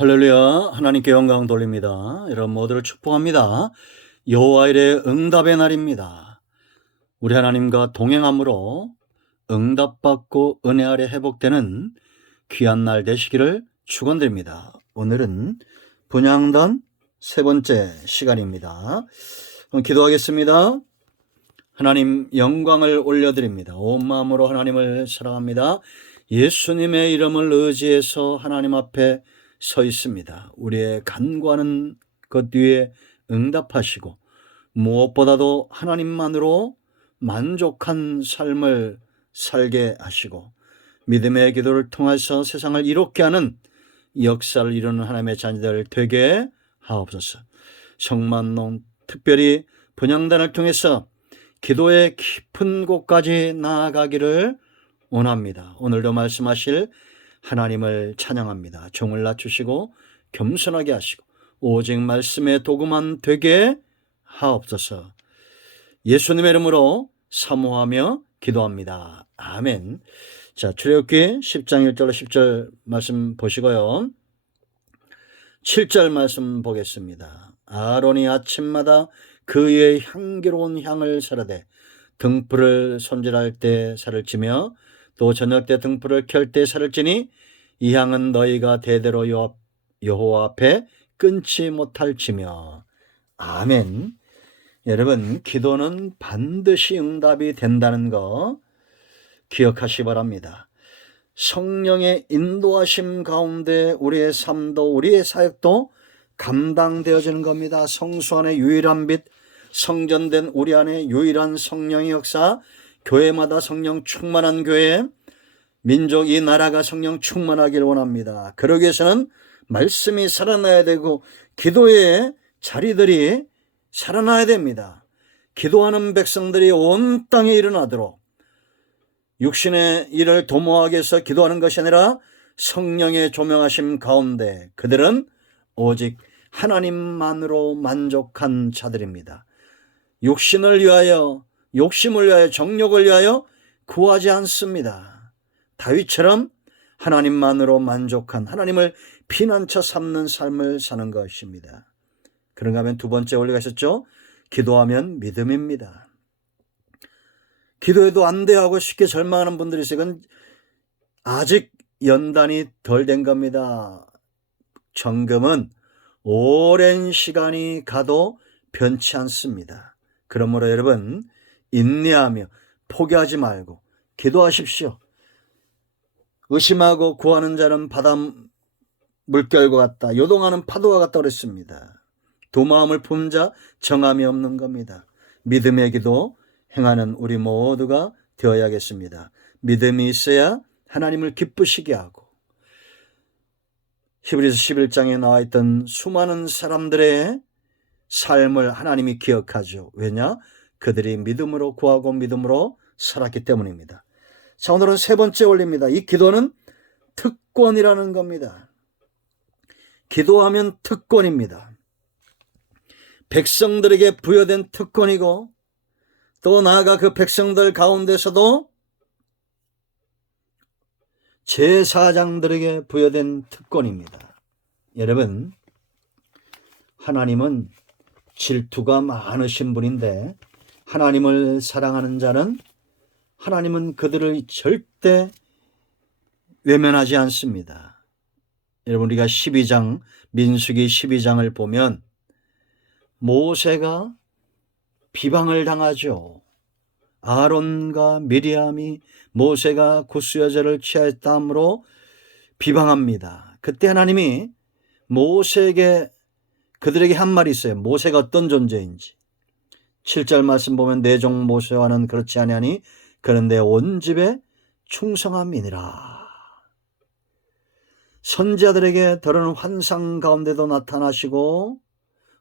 할렐루야. 하나님께 영광 돌립니다. 여러분 모두를 축복합니다. 여호와 일의 응답의 날입니다. 우리 하나님과 동행함으로 응답받고 은혜 아래 회복되는 귀한 날 되시기를 축원드립니다. 오늘은 분향단 세 번째 시간입니다. 기도하겠습니다. 하나님 영광을 올려드립니다. 온 마음으로 하나님을 사랑합니다. 예수님의 이름을 의지해서 하나님 앞에 서 있습니다. 우리의 간구하는 것 위에 응답하시고 무엇보다도 하나님만으로 만족한 삶을 살게 하시고 믿음의 기도를 통해서 세상을 이롭게 하는 역사를 이루는 하나님의 자녀들 되게 하옵소서. 성만농 특별히 분향단을 통해서 기도의 깊은 곳까지 나아가기를 원합니다. 오늘도 말씀하실 하나님을 찬양합니다. 종을 낮추시고 겸손하게 하시고 오직 말씀의 도구만 되게 하옵소서. 예수님의 이름으로 사모하며 기도합니다. 아멘. 자, 출애굽기 10장 1절로 10절 말씀 보시고요. 7절 말씀 보겠습니다. 아론이 아침마다 그의 향기로운 향을 사르되 등불을 손질할 때 살을 찌며 또 저녁 때 등불을 켤 때 살을 찌니 이 향은 너희가 대대로 여호와 앞에 끊지 못할 지며. 아멘. 여러분, 기도는 반드시 응답이 된다는 거 기억하시 바랍니다. 성령의 인도하심 가운데 우리의 삶도 우리의 사역도 감당되어지는 겁니다. 성수 안에 유일한 빛, 성전된 우리 안에 유일한 성령의 역사, 교회마다 성령 충만한 교회, 민족 이 나라가 성령 충만하길 원합니다. 그러기 위해서는 말씀이 살아나야 되고 기도의 자리들이 살아나야 됩니다. 기도하는 백성들이 온 땅에 일어나도록 육신의 일을 도모하기 위해서 기도하는 것이 아니라 성령의 조명하심 가운데 그들은 오직 하나님만으로 만족한 자들입니다. 육신을 위하여, 욕심을 위하여, 정욕을 위하여 구하지 않습니다. 다윗처럼 하나님만으로 만족한, 하나님을 피난처 삼는 삶을 사는 것입니다. 그런가 하면 두 번째 원리가 있었죠. 기도하면 믿음입니다. 기도해도 안 돼 하고 쉽게 절망하는 분들이 있어요. 이건 아직 연단이 덜 된 겁니다. 정금은 오랜 시간이 가도 변치 않습니다. 그러므로 여러분 인내하며 포기하지 말고 기도하십시오. 의심하고 구하는 자는 바다 물결과 같다. 요동하는 파도와 같다 그랬습니다. 두 마음을 품 자 정함이 없는 겁니다. 믿음의 기도 행하는 우리 모두가 되어야겠습니다. 믿음이 있어야 하나님을 기쁘시게 하고 히브리서 11장에 나와 있던 수많은 사람들의 삶을 하나님이 기억하죠. 왜냐? 그들이 믿음으로 구하고 믿음으로 살았기 때문입니다. 자, 오늘은 세 번째 원리입니다. 이 기도는 특권이라는 겁니다. 기도하면 특권입니다. 백성들에게 부여된 특권이고 또 나아가 그 백성들 가운데서도 제사장들에게 부여된 특권입니다. 여러분, 하나님은 질투가 많으신 분인데 하나님을 사랑하는 자는 하나님은 그들을 절대 외면하지 않습니다. 여러분, 우리가 12장, 민수기 12장을 보면 모세가 비방을 당하죠. 아론과 미리암이 모세가 구스여자를 취하였다 함으로 비방합니다. 그때 하나님이 모세에게 그들에게 한 말이 있어요. 모세가 어떤 존재인지. 7절 말씀 보면 내 종 모세와는 그렇지 아니하니 그는 내 온 집에 충성함이니라. 선지자들에게 더러는 환상 가운데도 나타나시고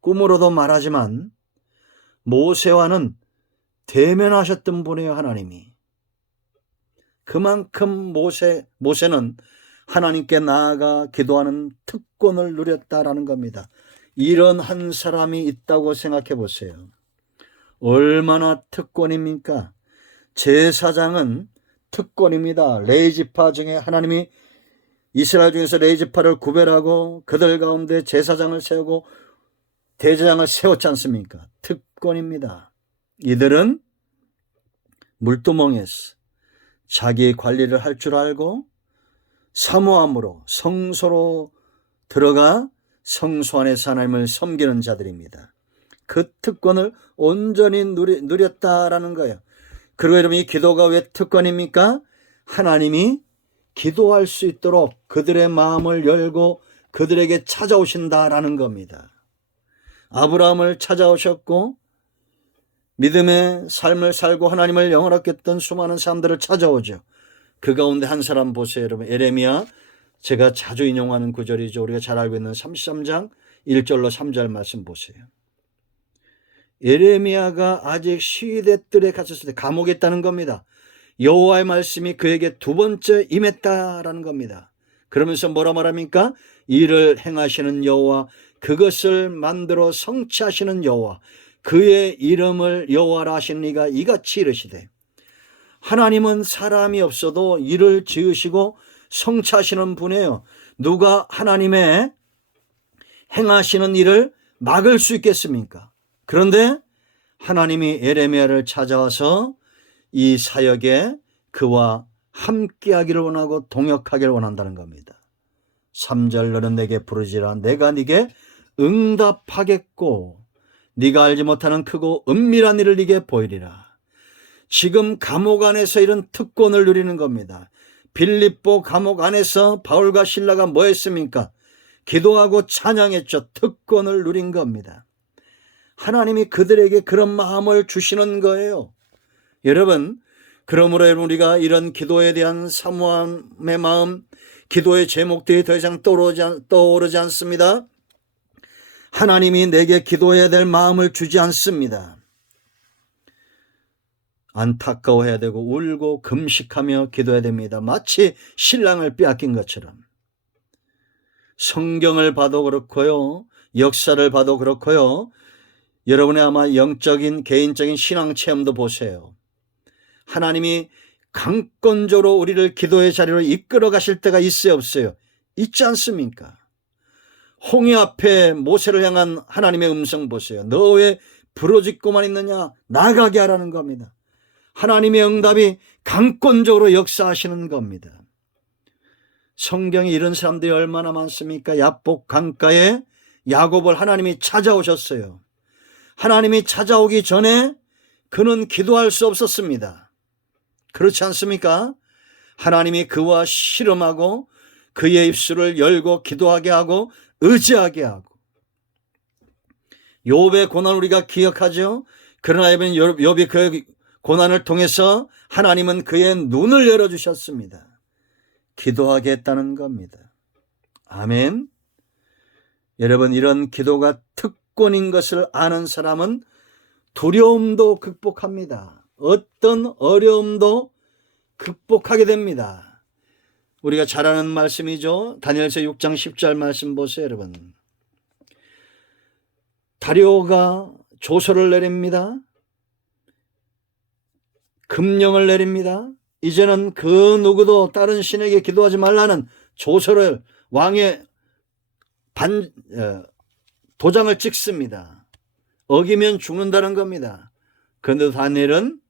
꿈으로도 말하지만 모세와는 대면하셨던 분이에요. 하나님이. 그만큼 모세는 하나님께 나아가 기도하는 특권을 누렸다라는 겁니다. 이런 한 사람이 있다고 생각해 보세요. 얼마나 특권입니까? 제사장은 특권입니다. 레위 지파 중에 하나님이 이스라엘 중에서 레위지파를 구별하고 그들 가운데 제사장을 세우고 대제장을 세웠지 않습니까? 특권입니다. 이들은 물두멍에서 자기 관리를 할 줄 알고 사모함으로 성소로 들어가 성소 안에서 하나님을 섬기는 자들입니다. 그 특권을 온전히 누렸다라는 거예요. 그리고 여러분, 이 기도가 왜 특권입니까? 하나님이 기도할 수 있도록 그들의 마음을 열고 그들에게 찾아오신다라는 겁니다. 아브라함을 찾아오셨고 믿음의 삶을 살고 하나님을 영원하게 했던 수많은 사람들을 찾아오죠. 그 가운데 한 사람 보세요, 여러분. 에레미야, 제가 자주 인용하는 구절이죠. 우리가 잘 알고 있는 33장 1절로 3절 말씀 보세요. 에레미야가 아직 시위대 뜰에 갇혔을 때 감옥에 있다는 겁니다. 여호와의 말씀이 그에게 두 번째 임했다라는 겁니다. 그러면서 뭐라 말합니까? 이를 행하시는 여호와, 그것을 만들어 성취하시는 여호와, 그의 이름을 여호와라 하시는 이가 이같이 이르시되, 하나님은 사람이 없어도 일을 지으시고 성취하시는 분이에요. 누가 하나님의 행하시는 일을 막을 수 있겠습니까? 그런데 하나님이 에레미야를 찾아와서 이 사역에 그와 함께하기를 원하고 동역하기를 원한다는 겁니다. 3절, 너는 내게 부르지라 내가 네게 응답하겠고 네가 알지 못하는 크고 은밀한 일을 네게 보이리라. 지금 감옥 안에서 이런 특권을 누리는 겁니다. 빌립보 감옥 안에서 바울과 실라가 뭐 했습니까? 기도하고 찬양했죠. 특권을 누린 겁니다. 하나님이 그들에게 그런 마음을 주시는 거예요. 여러분, 그러므로 우리가 이런 기도에 대한 사모함의 마음, 기도의 제목들이 더 이상 떠오르지 않습니다. 하나님이 내게 기도해야 될 마음을 주지 않습니다. 안타까워해야 되고 울고 금식하며 기도해야 됩니다. 마치 신랑을 빼앗긴 것처럼. 성경을 봐도 그렇고요, 역사를 봐도 그렇고요, 여러분의 아마 영적인 개인적인 신앙 체험도 보세요. 하나님이 강권적으로 우리를 기도의 자리로 이끌어 가실 때가 있어요, 없어요? 있지 않습니까? 홍해 앞에 모세를 향한 하나님의 음성 보세요. 너 왜 부러짓고만 있느냐? 나가게 하라는 겁니다. 하나님의 응답이 강권적으로 역사하시는 겁니다. 성경에 이런 사람들이 얼마나 많습니까? 야복 강가에 야곱을 하나님이 찾아오셨어요. 하나님이 찾아오기 전에 그는 기도할 수 없었습니다. 그렇지 않습니까? 하나님이 그와 씨름하고 그의 입술을 열고 기도하게 하고 의지하게 하고. 욥의 고난 우리가 기억하죠? 그러나 욥이 그 고난을 통해서 하나님은 그의 눈을 열어주셨습니다. 기도하게 했다는 겁니다. 아멘. 여러분, 이런 기도가 특권인 것을 아는 사람은 두려움도 극복합니다. 어떤 어려움도 극복하게 됩니다. 우리가 잘 아는 말씀이죠. 다니엘서 6장 10절 말씀 보세요, 여러분. 다리오가 조서를 내립니다. 금령을 내립니다. 이제는 그 누구도 다른 신에게 기도하지 말라는 조서를 왕의 도장을 찍습니다. 어기면 죽는다는 겁니다. 그런데 다니엘은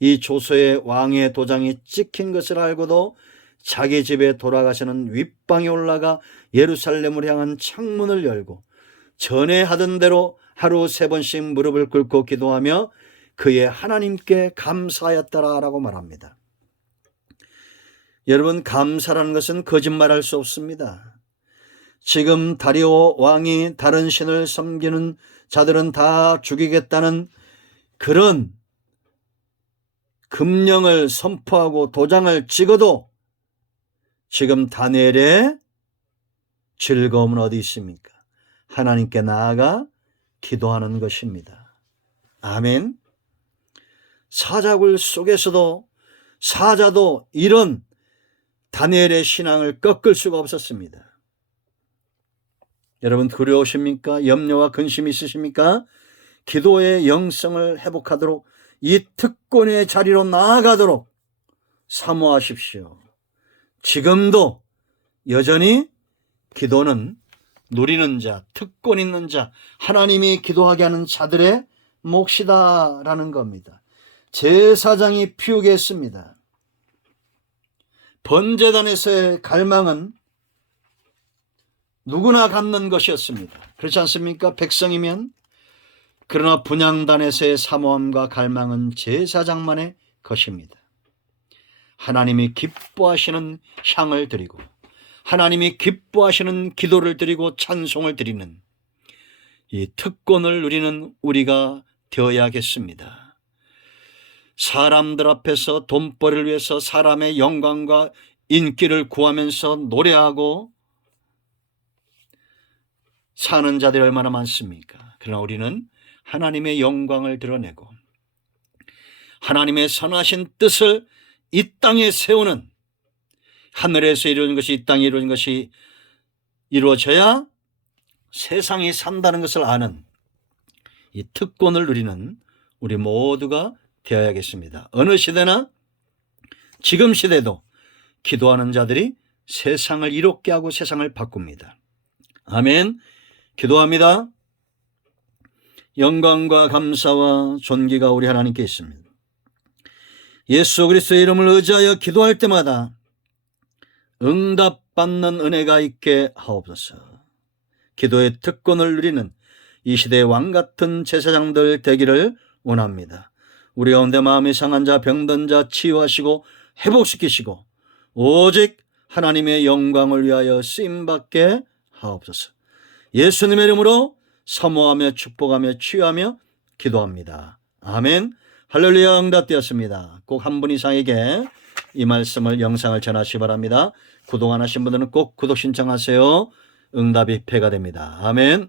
이 조서에 왕의 도장이 찍힌 것을 알고도 자기 집에 돌아가시는 윗방에 올라가 예루살렘을 향한 창문을 열고 전에 하던 대로 하루 3번씩 무릎을 꿇고 기도하며 그의 하나님께 감사하였다라고 말합니다. 여러분, 감사라는 것은 거짓말할 수 없습니다. 지금 다리오 왕이 다른 신을 섬기는 자들은 다 죽이겠다는 그런 금령을 선포하고 도장을 찍어도 지금 다니엘의 즐거움은 어디 있습니까? 하나님께 나아가 기도하는 것입니다. 아멘. 사자굴 속에서도 사자도 이런 다니엘의 신앙을 꺾을 수가 없었습니다. 여러분, 두려우십니까? 염려와 근심이 있으십니까? 기도의 영성을 회복하도록 이 특권의 자리로 나아가도록 사모하십시오. 지금도 여전히 기도는 누리는 자, 특권 있는 자, 하나님이 기도하게 하는 자들의 몫이다라는 겁니다. 제사장이 피우게 했습니다. 번제단에서의 갈망은 누구나 갖는 것이었습니다. 그렇지 않습니까? 백성이면. 그러나 분향단에서의 사모함과 갈망은 제사장만의 것입니다. 하나님이 기뻐하시는 향을 드리고 하나님이 기뻐하시는 기도를 드리고 찬송을 드리는 이 특권을 누리는 우리가 되어야겠습니다. 사람들 앞에서 돈벌이를 위해서 사람의 영광과 인기를 구하면서 노래하고 사는 자들이 얼마나 많습니까? 그러나 우리는 하나님의 영광을 드러내고 하나님의 선하신 뜻을 이 땅에 세우는, 하늘에서 이루어진 것이 이 땅에 이루어진 것이 이루어져야 세상이 산다는 것을 아는 이 특권을 누리는 우리 모두가 되어야겠습니다. 어느 시대나 지금 시대도 기도하는 자들이 세상을 이롭게 하고 세상을 바꿉니다. 아멘. 기도합니다. 영광과 감사와 존귀가 우리 하나님께 있습니다. 예수 그리스도의 이름을 의지하여 기도할 때마다 응답받는 은혜가 있게 하옵소서. 기도의 특권을 누리는 이 시대의 왕같은 제사장들 되기를 원합니다. 우리 가운데 마음이 상한 자, 병든 자 치유하시고 회복시키시고 오직 하나님의 영광을 위하여 쓰임받게 하옵소서. 예수님의 이름으로 사모하며 축복하며 치유하며 기도합니다. 아멘. 할렐루야. 응답되었습니다. 꼭 한 분 이상에게 이 말씀을 영상을 전하시기 바랍니다. 구독 안 하신 분들은 꼭 구독 신청하세요. 응답이 배가 됩니다. 아멘.